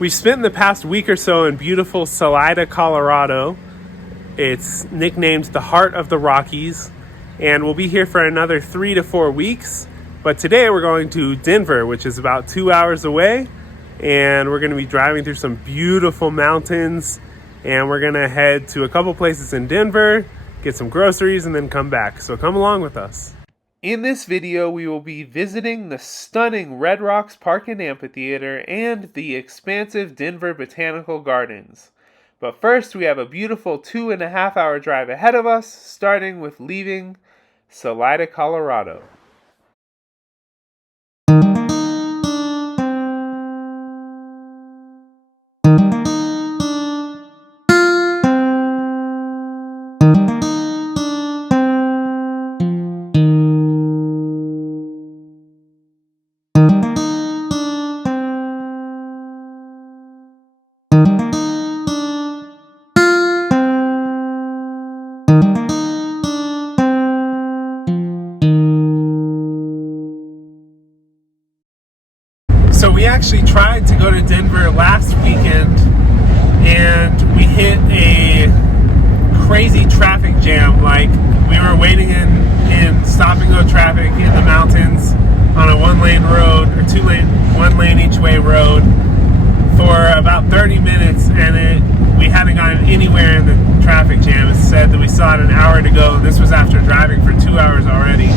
We've spent the past week or so in beautiful Salida, Colorado. It's nicknamed the Heart of the Rockies, and we'll be here for another 3 to 4 weeks. But today we're going to Denver, which is about 2 hours away, and we're going to be driving through some beautiful mountains, and we're going to head to a couple places in Denver, get some groceries, and then come back. So come along with us. In this video, we will be visiting the stunning Red Rocks Park and Amphitheater and the expansive Denver Botanic Gardens. But first, we have a beautiful 2.5 hour drive ahead of us, starting with leaving Salida, Colorado. So we actually tried to go to Denver last weekend, and we hit a crazy traffic jam. Like, we were waiting in stop-and-go traffic in the mountains on a one-lane road, or one lane each way road for about 30 minutes, and we hadn't gotten anywhere in the traffic jam. It said that we still had an hour to go. This was after driving for 2 hours already.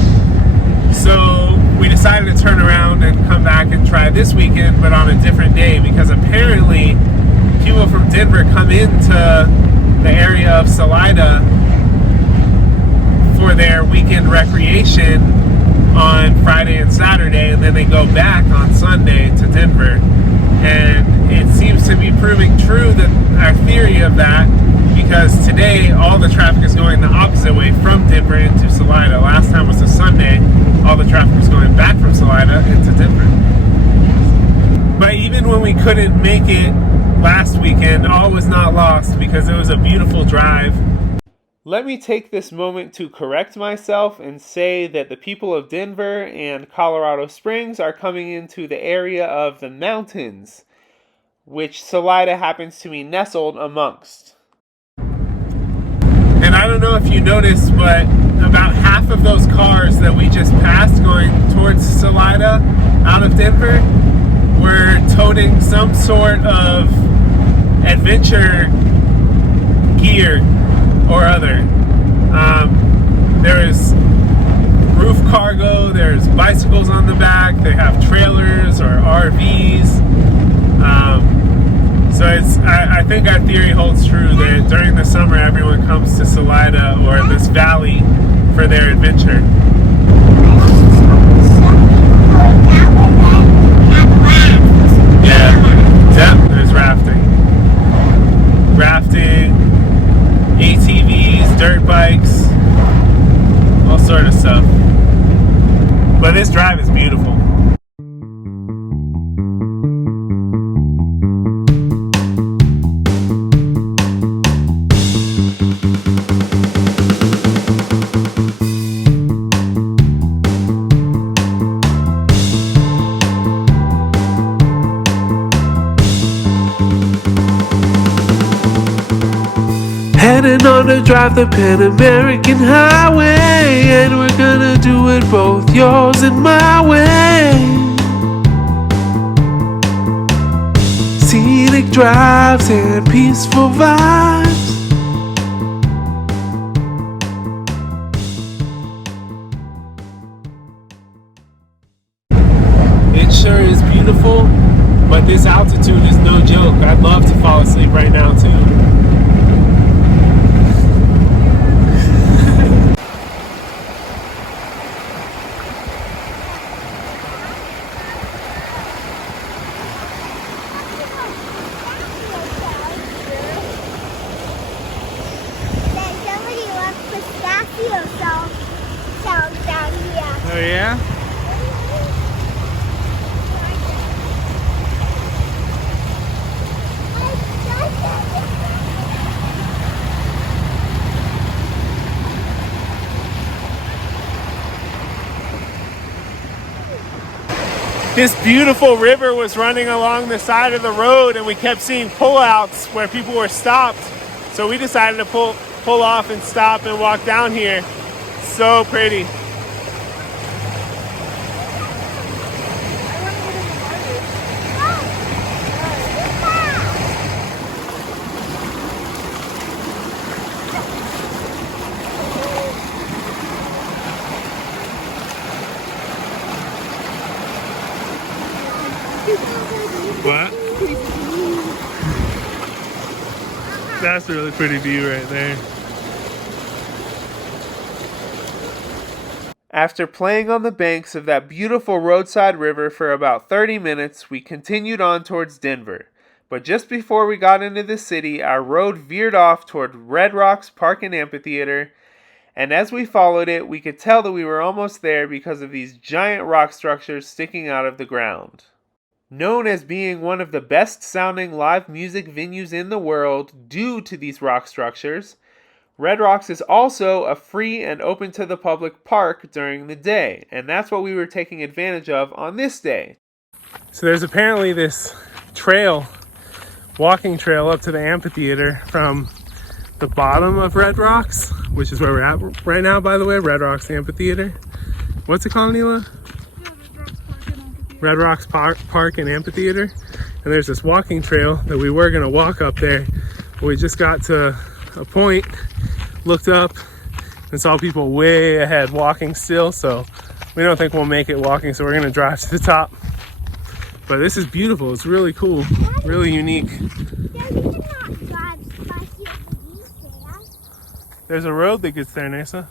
So we decided to turn around and come back and try this weekend, but on a different day, because apparently people from Denver come into the area of Salida for their weekend recreation on Friday and Saturday, and then they go back on Sunday to Denver. And it seems to be proving true, that our theory of that, because today all the traffic is going the opposite way from Denver into Salida. Last time was a Sunday, all the traffic was going back from Salida into Denver. But even when we couldn't make it last weekend, all was not lost, because it was a beautiful drive. Let me take this moment to correct myself and say that the people of Denver and Colorado Springs are coming into the area of the mountains, which Salida happens to be nestled amongst. And I don't know if you noticed, but about half of those cars that we just passed going towards Salida out of Denver were toting some sort of adventure gear or other. There's roof cargo, there's bicycles on the back, they have trailers or RVs. So I think our theory holds true that during the summer everyone comes to Salida or this valley for their adventure. Yeah, there's rafting. ATVs, dirt bikes, all sort of stuff. But this drive is beautiful. Heading on to drive the Pan American Highway, and we're gonna do it both yours and my way. Scenic drives and peaceful vibes. It sure is beautiful, but this altitude is no joke. I'd love to fall asleep right now too. Oh yeah? This beautiful river was running along the side of the road, and we kept seeing pullouts where people were stopped. So we decided to pull off and stop and walk down here. So pretty. What? That's a really pretty view right there. After playing on the banks of that beautiful roadside river for about 30 minutes, we continued on towards Denver. But just before we got into the city, our road veered off toward Red Rocks Park and Amphitheater, and as we followed it, we could tell that we were almost there because of these giant rock structures sticking out of the ground. Known as being one of the best sounding live music venues in the world due to these rock structures, Red Rocks is also a free and open to the public park during the day, and that's what we were taking advantage of on this day. So there's apparently this trail, walking trail up to the amphitheater from the bottom of Red Rocks, which is where we're at right now, by the way, Red Rocks Amphitheater. What's it called, Neela? Red Rocks Park and Amphitheater. And there's this walking trail that we were going to walk up there. But we just got to a point, looked up, and saw people way ahead walking still. So we don't think we'll make it walking, so we're going to drive to the top. But this is beautiful. It's really cool, really unique. There's a road that gets there, Nessa.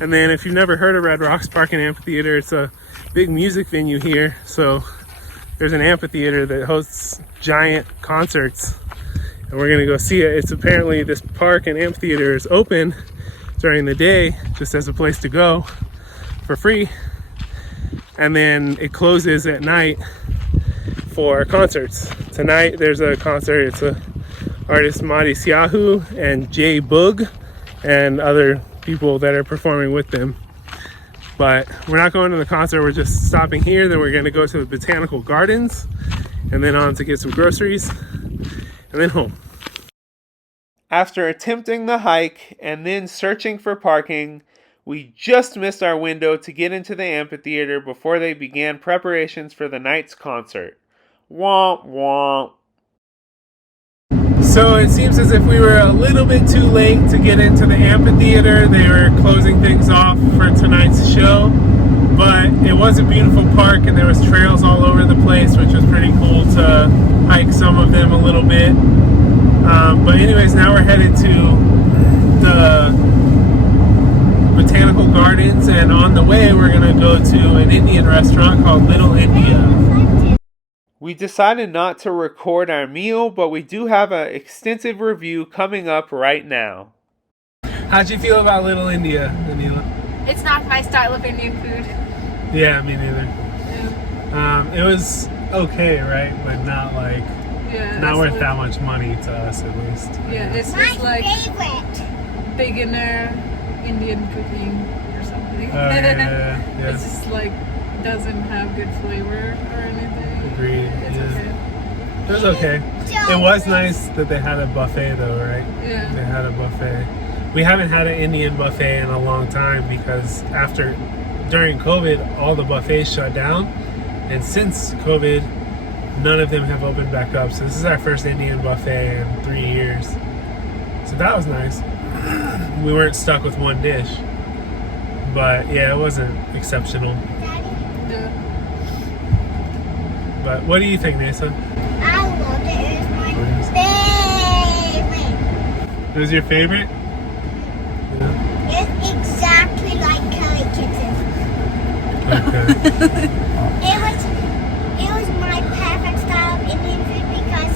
And then if you've never heard of Red Rocks Park and Amphitheater, it's a big music venue here. So there's an amphitheater that hosts giant concerts. And we're gonna go see it. It's apparently, this park and amphitheater is open during the day just as a place to go for free. And then it closes at night for concerts. Tonight there's a concert. It's a artist Madi Siahu and Jay Boog and other people that are performing with them. But we're not going to the concert, we're just stopping here. Then we're going to go to the Botanical Gardens and then on to get some groceries and then home. After attempting the hike and then searching for parking, we just missed our window to get into the amphitheater before they began preparations for the night's concert. Womp womp. So it seems as if we were a little bit too late to get into the amphitheater. They were closing things off for tonight's show. But it was a beautiful park and there was trails all over the place, which was pretty cool to hike some of them a little bit. But anyways, now we're headed to the Botanical Gardens, and on the way we're going to go to an Indian restaurant called Little India. We decided not to record our meal, but we do have an extensive review coming up right now. How'd you feel about Little India, Anila? It's not my style of Indian food. Yeah, me neither. Yeah. It was okay, right? But not like, not worth that much money to us at least. Yeah, it's just like beginner Indian cooking or something. Yeah. It's just like doesn't have good flavor or anything. Agreed. It's okay. It was okay. It was nice that they had a buffet though, right? Yeah. They had a buffet. We haven't had an Indian buffet in a long time because during COVID, all the buffets shut down. And since COVID, none of them have opened back up. So this is our first Indian buffet in 3 years. So that was nice. We weren't stuck with one dish. But yeah, it wasn't exceptional. Yeah. But what do you think, Nessa? I loved it. It was my favorite. It was your favorite? Yeah. It's exactly like Kelly Kitchen. Okay. It was my perfect style of Indian food because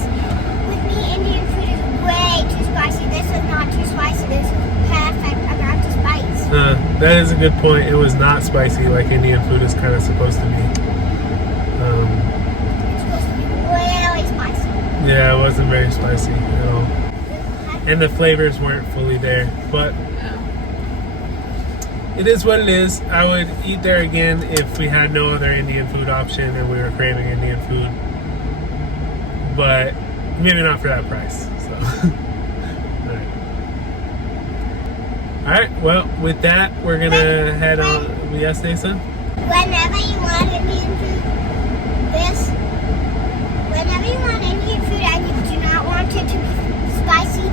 with me Indian food is way too spicy. This was not too spicy. This was perfect amount of spice. That is a good point. It was not spicy like Indian food is kind of supposed to be. It's supposed to be really spicy. Yeah, it wasn't very spicy at all. And the flavors weren't fully there. But it is what it is. I would eat there again if we had no other Indian food option and we were craving Indian food. But maybe not for that price. So, Alright, well, with that, we're gonna head on. Yes, Nasa? Whenever you want Indian food, whenever you want Indian food and you do not want it to be spicy,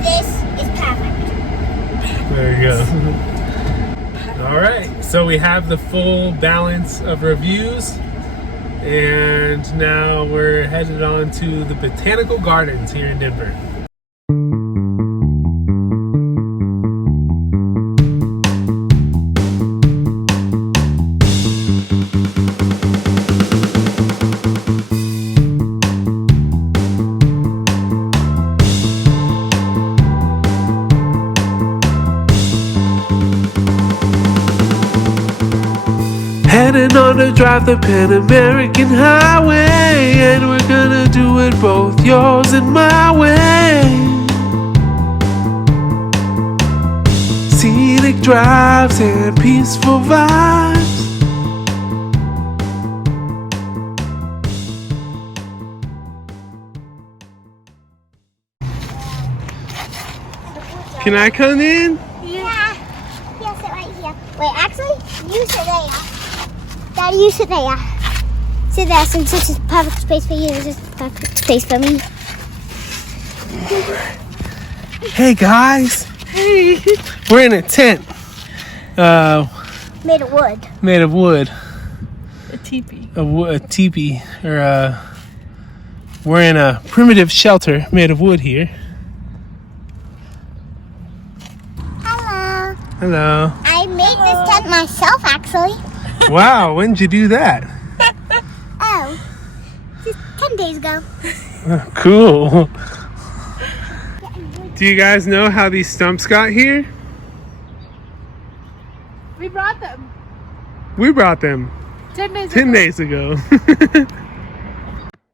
this is perfect. There you go. Alright, so we have the full balance of reviews. And now we're headed on to the Botanical Gardens here in Denver. Heading on to drive the Pan American Highway, and we're gonna do it both yours and my way. Scenic drives and peaceful vibes. Can I come in? Yeah. Yeah, sit right here. Wait, actually, you sit there. Daddy, you sit there. Sit there since this is perfect space for you. This is perfect space for me. Hey guys. Hey. We're in a tent. Made of wood. Made of wood. A teepee. A teepee. We're in a primitive shelter made of wood here. Hello. Hello. I made this tent myself, actually. Wow, when did you do that? Oh, just 10 days ago. Cool. Do you guys know how these stumps got here? We brought them We brought them 10 days 10 ago. days ago.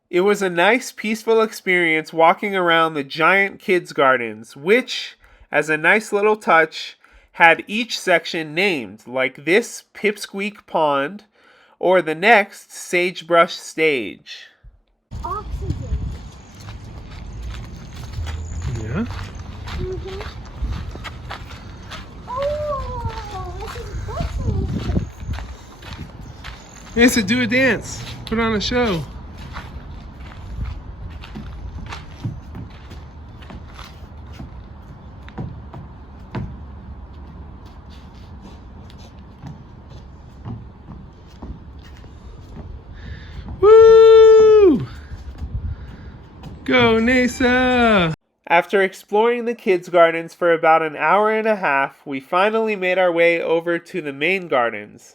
It was a nice, peaceful experience walking around the giant kids' gardens, which, as a nice little touch, had each section named, like this Pipsqueak Pond, or the next Sagebrush Stage. Oxygen. Yeah? Mm-hmm. Oh, this is bushy. Yes, do a dance. Put on a show. Woo! Go, Nasa! After exploring the kids' gardens for about an hour and a half, we finally made our way over to the main gardens.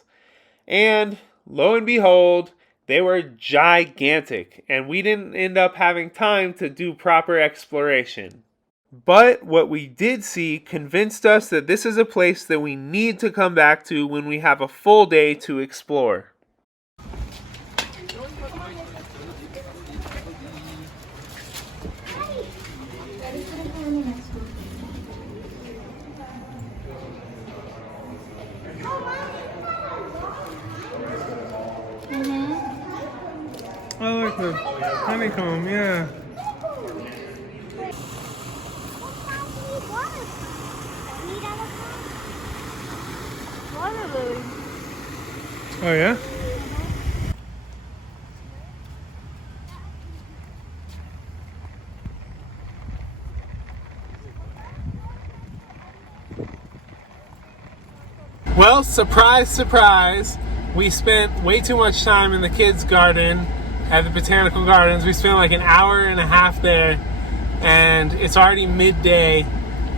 And, lo and behold, they were gigantic, and we didn't end up having time to do proper exploration. But what we did see convinced us that this is a place that we need to come back to when we have a full day to explore. Oh, look, the honeycomb, yeah. Water lily. Oh, yeah? Well, surprise, surprise. We spent way too much time in the kids' garden at the Botanical Gardens. We spent like an hour and a half there, and it's already midday.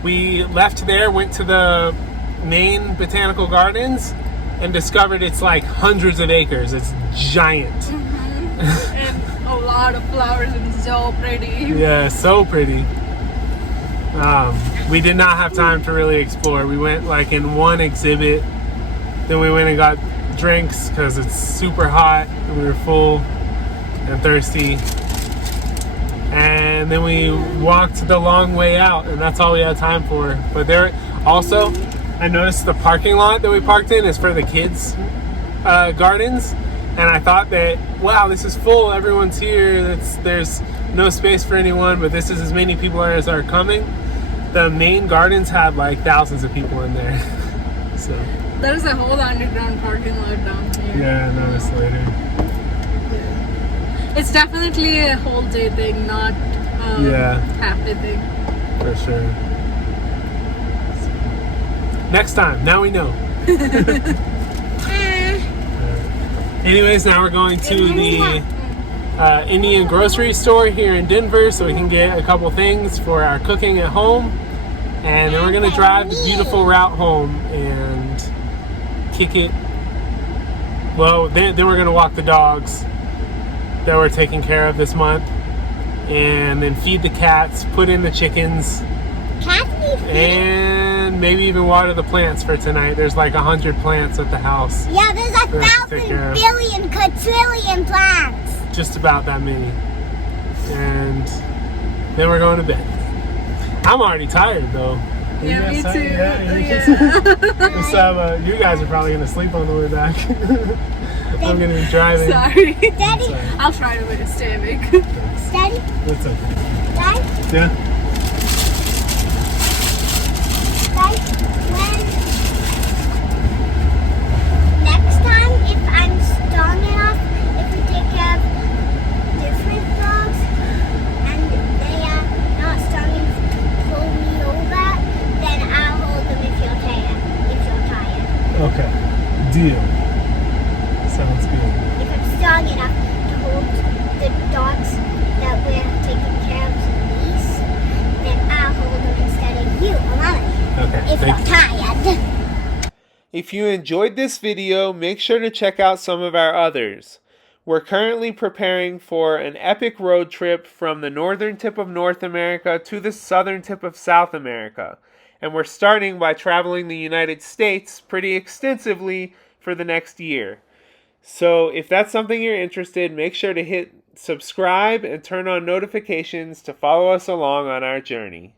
We left there, went to the main Botanical Gardens, and discovered it's like hundreds of acres. It's giant. And a lot of flowers and so pretty. Yeah, so pretty. We did not have time to really explore. We went like in one exhibit, then we went and got drinks because it's super hot and we were full and thirsty, and then we walked the long way out, and that's all we had time for. But there also, I noticed the parking lot that we parked in is for the kids' gardens. And I thought that, wow, this is full. Everyone's here. There's no space for anyone, but this is as many people as are coming. The main gardens had like thousands of people in there. So There's a whole underground parking lot down here. yeah, I noticed later. Yeah. It's definitely a whole day thing, not half day thing. For sure. Next time, now we know. Anyways, now we're going to the Indian grocery store here in Denver so we can get a couple things for our cooking at home. And then we're going to drive the beautiful route home and kick it. Well, then we're going to walk the dogs that we're taking care of this month. And then feed the cats, put in the chickens. And maybe even water the plants for tonight. There's like 100 plants at the house. Yeah, there's 1,000 billion quadrillion plants. Just about that many. And then we're going to bed. I'm already tired though. Yeah, me too. You guys are probably going to sleep on the way back. I'm going to be driving. Sorry. Daddy. Sorry. I'll try to stay awake. Daddy. That's okay. Dad. Yeah. Next time, if I'm strong enough, if we take care of different dogs and they are not strong enough to pull me over, then I'll hold them if you're tired. Okay. Deal. Sounds good. If I'm strong enough to hold the dogs that we're taking care of least, then I'll hold them instead of you, Mommy. Okay. If you're tired. If you enjoyed this video, make sure to check out some of our others. We're currently preparing for an epic road trip from the northern tip of North America to the southern tip of South America. And we're starting by traveling the United States pretty extensively for the next year. So if that's something you're interested in, make sure to hit subscribe and turn on notifications to follow us along on our journey.